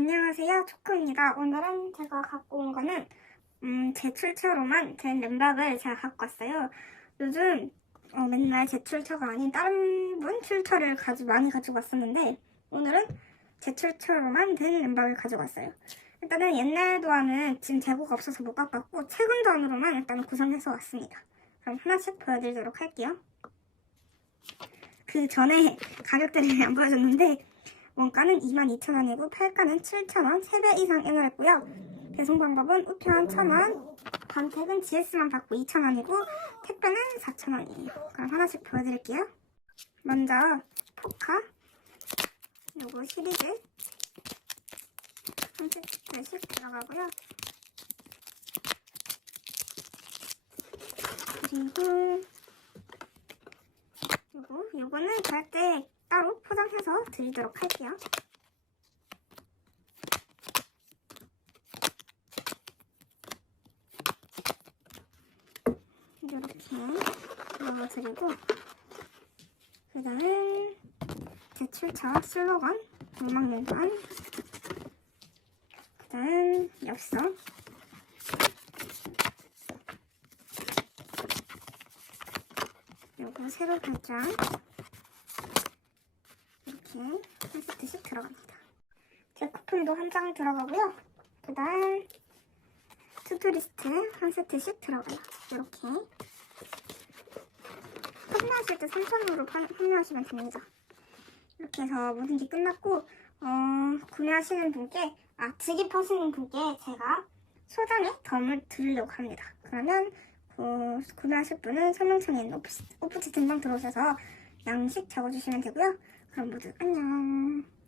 안녕하세요. 초코입니다. 오늘은 제가 갖고 온 거는 음, 제 출처로만 된 램박을 제가 갖고 왔어요. 요즘 어, 맨날 제 출처가 아닌 다른 분 출처를 가지 많이 가지고 왔었는데 오늘은 제 출처로만 된 램박을 가지고 왔어요. 일단은 옛날 도안은 지금 재고가 없어서 못 갖고 왔고 최근 도안으로만 일단 구성해서 왔습니다. 그럼 하나씩 보여드리도록 할게요. 그 전에 가격들을 안 보여줬는데 원가는 22,000원이고 팔가는 7,000원, 3배 이상 인하했고요. 배송 방법은 우편 1,000원, 반택은 GS만 받고 2,000원이고 택배는 4,000원이에요. 그럼 하나씩 보여드릴게요. 먼저 포카 요거 시리즈 한 세트씩 들어가고요. 그리고 요거 요거는 절대 포장해서 드리도록 할게요. 이렇게 넣어드리고 그 다음 제출처 슬로건 음악연관 그 다음 엽서 요거 세로 발장 한 세트씩 들어갑니다. 제 쿠폰도 한 장 들어가고요. 그 다음 투투리스트 한 세트씩 들어가요. 이렇게 판매하실 때 3,000원으로 판매하시면 됩니다. 이렇게 해서 게 끝났고 어, 구매하시는 분께 아 직입하시는 분께 제가 소장에 덤을 드리려고 합니다. 그러면 어, 구매하실 분은 설명창에 오프치, 오프치 등방 들어오셔서 양식 적어주시면 되고요. 그럼 모두 안녕.